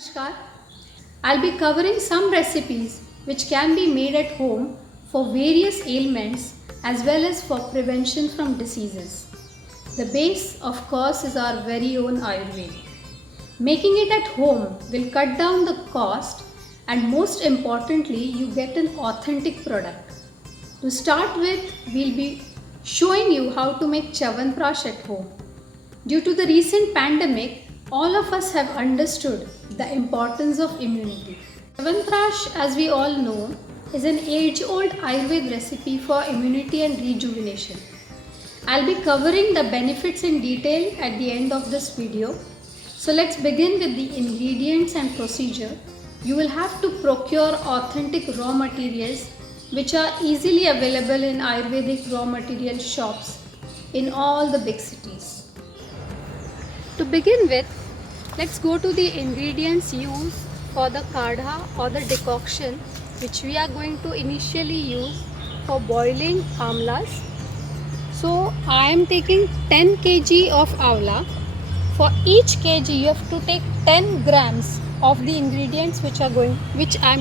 Namaskar. I'll be covering some recipes which can be made at home for various ailments as well as for prevention from diseases. The base, of course, is our very own Ayurveda. Making it at home will cut down the cost and most importantly, you get an authentic product. To start with, we'll be showing you how to make Chavanprash at home. Due to the recent pandemic, all of us have understood the importance of immunity. Chavanprash, as we all know, is an age-old Ayurveda recipe for immunity and rejuvenation. I'll be covering the benefits in detail at the end of this video. So let's begin with the ingredients and procedure. You will have to procure authentic raw materials which are easily available in Ayurvedic raw material shops in all the big cities. To begin with, let's go to the ingredients used for the kadha or the decoction which we are going to initially use for boiling amlas. So I am taking 10 kg of amla. For each kg you have to take 10 grams of the ingredients which I am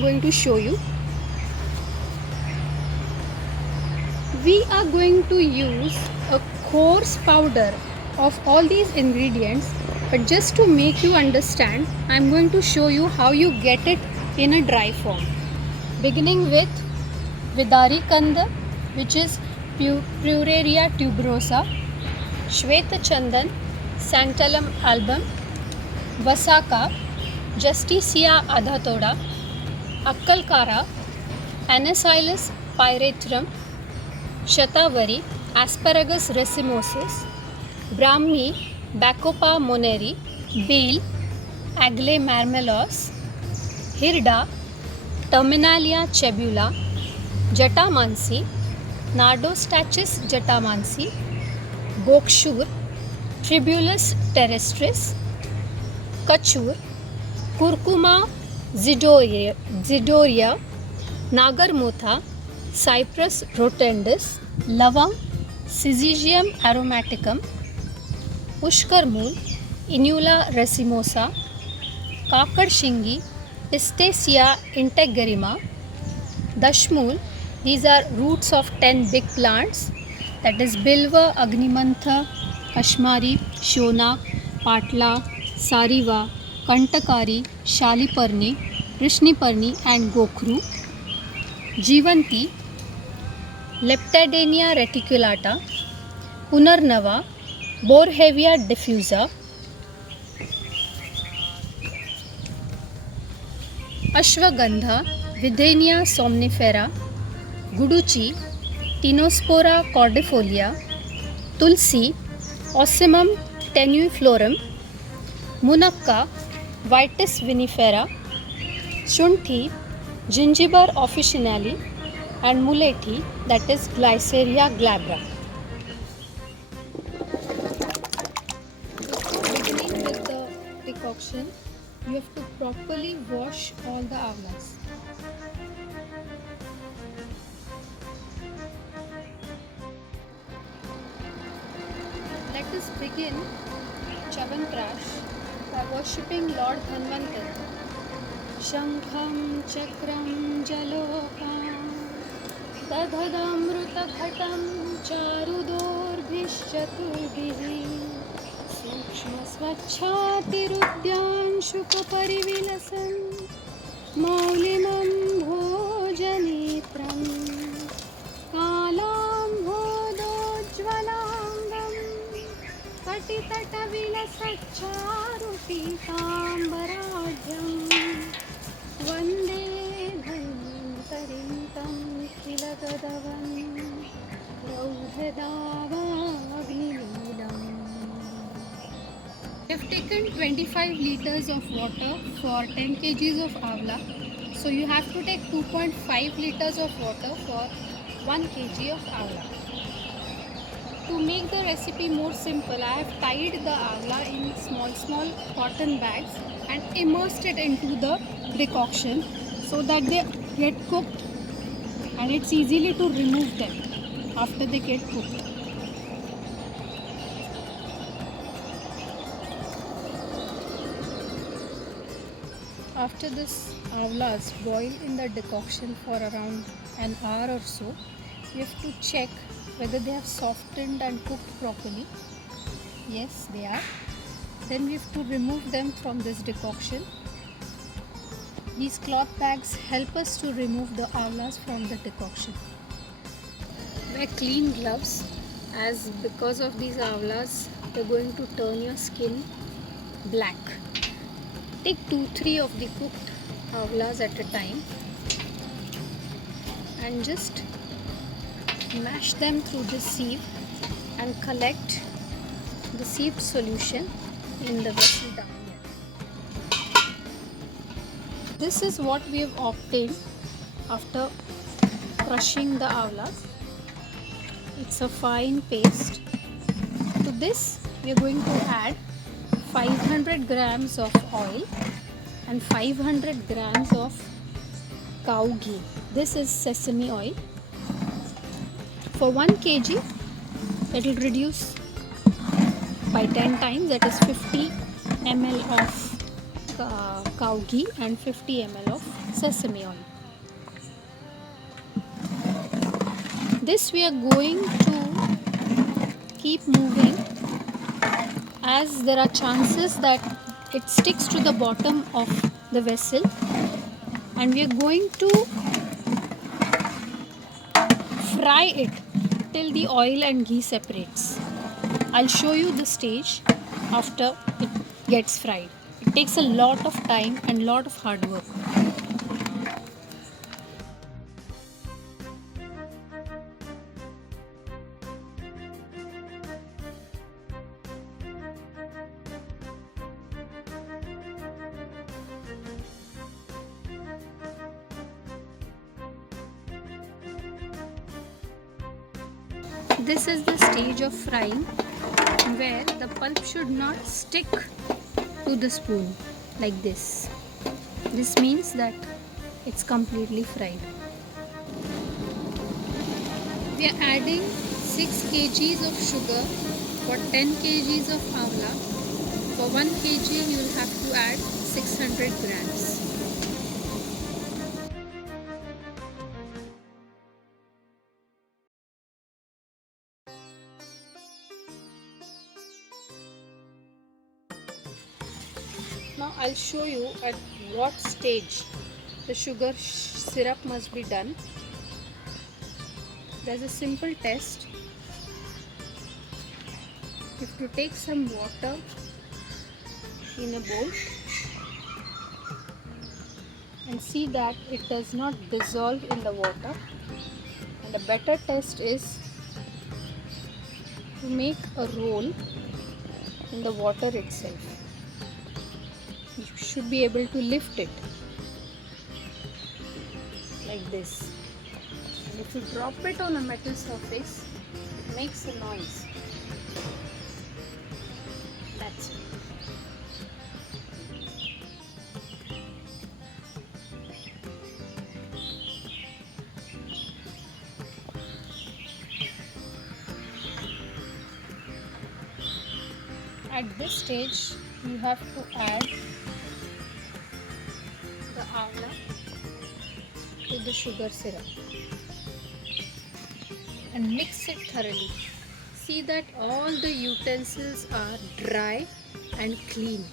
going to show you. We are going to use a coarse powder of all these ingredients, but just to make you understand, I am going to show you how you get it in a dry form. Beginning with Vidari Kanda, which is Pueraria tuberosa, Shweta Chandan, Santalum album, Vasaka, Justicia adhatoda, Akkalkara, Anisylus pyrethrum, Shatavari, Asparagus racemosus, Brahmi, Bacopa moneri, Bael, Agle marmelos, Hirda, Terminalia chebula, Jatamansi, Nardostachys jatamansi, Gokshur, Tribulus terrestris, Kachur, Curcuma zidoria, Nagarmotha, Cyprus rotundus, Lavang, Syzygium aromaticum, Pushkarmool, Inula racemosa, Kakadshingi, Pistacia integerrima, Dashmool. These are roots of 10 big plants, that is Bilva, Agnimantha, Kashmari, Shonak, Patla, Sariva, Kantakari, Shaliparni, Krishniparni and Gokhru. Jivanti, Leptadenia reticulata, Punarnava, Borhevia diffusa, Ashwagandha, Videnia somnifera, Guduchi, Tinospora cordifolia, Tulsi, Ocimum tenuiflorum, Munakka, Vitis vinifera, Shunthi, Gingiber officinale and Mulethi, that is Glyceria glabra. Beginning with the decoction, you have to properly wash all the amlas. Let us begin Chavanprash by worshipping Lord Dhanvantari. Shankham Chakram Jalokam Dadhadamrutakhatam Charudorbhishchaturbihi Sukshma Swachhatirudyan Shukaparivilasan Maulimam Bhojanitram Kalam Bhodojvalangam Katitatavilasacharupitaambaradyam Vande Dhanvantarim Tam Kilagadavan Rauhadavagnileelam. We have taken 25 liters of water for 10 kgs of avla. So you have to take 2.5 liters of water for 1 kg of avla. To make the recipe more simple, I have tied the avla in small cotton bags and immersed it into the decoction so that they get cooked and it's easily to remove them after they get cooked. After this avlas boil in the decoction for around an hour or so, we have to check whether they have softened and cooked properly. Yes, they are. Then we have to remove them from this decoction. These cloth bags help us to remove the avlas from the decoction. Wear clean gloves, as because of these avlas they're going to turn your skin black. Take 2-3 of the cooked avlas at a time and just mash them through the sieve and collect the sieved solution in the vessel down here. This is what we have obtained after crushing the avlas. It's a fine paste. To this we are going to add 500 grams of oil and 500 grams of cow ghee. This is sesame oil. For 1 kg it will reduce by 10 times, that is 50 ml of cow ghee and 50 ml of sesame oil. This we are going to keep moving, as there are chances that it sticks to the bottom of the vessel, and we are going to fry it till the oil and ghee separates. I'll show you the stage after it gets fried. It takes a lot of time and lot of hard work. This is the stage of frying where the pulp should not stick to the spoon like this. This means that it's completely fried. We are adding 6 kgs of sugar for 10 kgs of amla. For 1 kg you will have to add 600 grams. Now I'll show you at what stage the sugar syrup must be done. There's a simple test. You have to take some water in a bowl and see that it does not dissolve in the water. And a better test is to make a roll in the water itself. You should be able to lift it like this. And if you drop it on a metal surface, it makes a noise. That's it. At this stage, you have to add the amla to the sugar syrup and mix it thoroughly. See that all the utensils are dry and clean.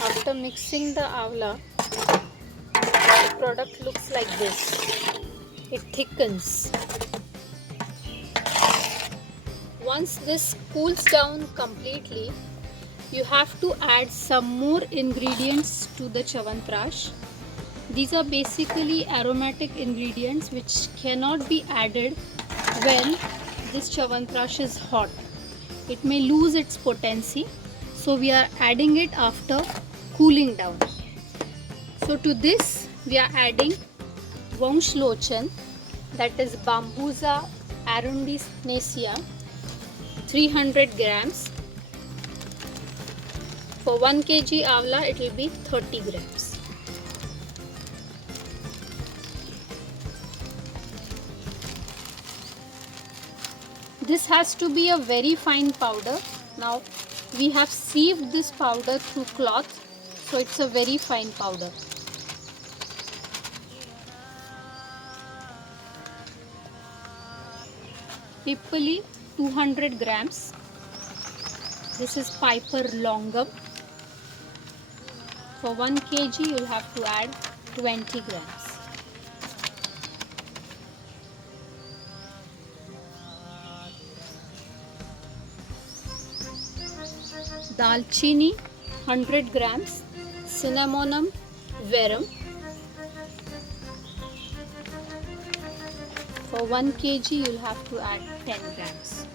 After mixing the amla, the product looks like this. It thickens. Once this cools down completely, you have to add some more ingredients to the Chyawanprash. These are basically aromatic ingredients which cannot be added when this Chyawanprash is hot. It may lose its potency, so we are adding it after cooling down. So to this we are adding Vongslochan, that is Bambusa arundinacea, 300 grams. For 1 kg avla it will be 30 grams. This has to be a very fine powder. Now we have sieved this powder through cloth, so it's a very fine powder. Pipali 200 grams. This is Piper longum. For 1 kg you'll have to add 20 grams. Dalchini 100 grams. Cinnamomum verum. For 1 kg you'll have to add 10 grams.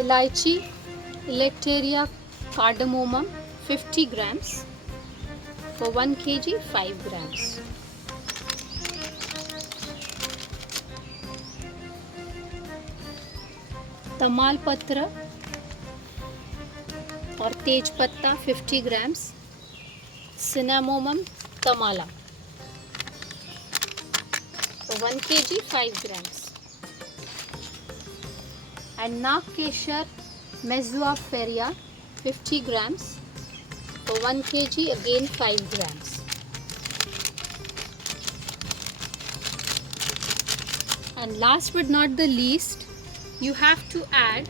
Elaichi Electeria cardamomum 50 grams. For 1 kg 5 grams. Tamalpatra or tej patta 50 grams. Cinnamomum tamala. For 1 kg 5 grams. And Nagkeshar mesoaferia 50 grams. For 1 kg again 5 grams. And last but not the least, you have to add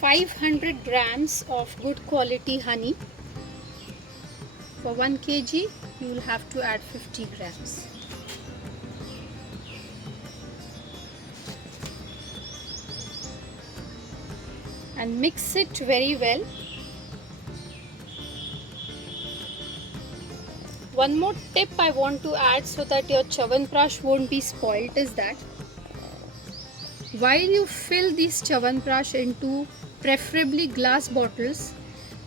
500 grams of good quality honey. For 1 kg you will have to add 50 grams. And mix it very well. One more tip I want to add so that your Chyawanprash won't be spoilt is that while you fill these Chyawanprash into preferably glass bottles,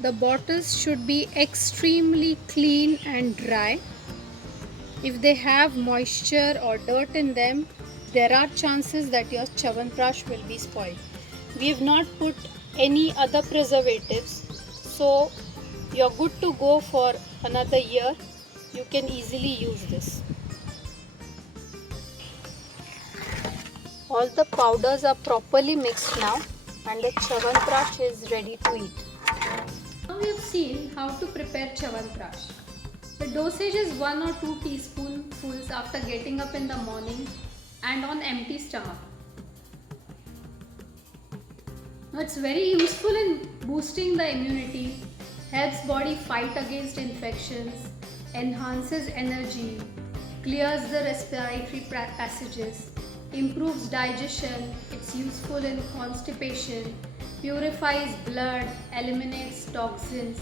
the bottles should be extremely clean and dry. If they have moisture or dirt in them, there are chances that your Chyawanprash will be spoiled. We have not put any other preservatives, so you're good to go for another year. You can easily use this. All the powders are properly mixed now and the Chyawanprash is ready to eat. Now we have seen how to prepare Chyawanprash. The dosage is 1 or 2 teaspoonfuls after getting up in the morning and on empty stomach. Now it's very useful in boosting the immunity, helps body fight against infections, enhances energy, clears the respiratory passages, improves digestion, it's useful in constipation, purifies blood, eliminates toxins.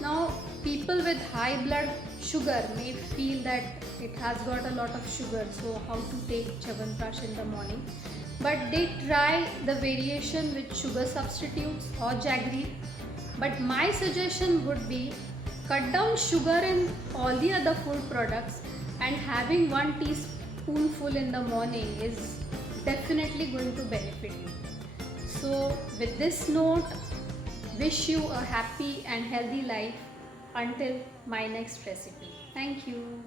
Now people with high blood sugar may feel that it has got a lot of sugar, so how to take Chyawanprash in the morning. But they try the variation with sugar substitutes or jaggery. But my suggestion would be cut down sugar in all the other food products, and having 1 teaspoonful in the morning is definitely going to benefit you. So with this note, wish you a happy and healthy life until my next recipe. Thank you.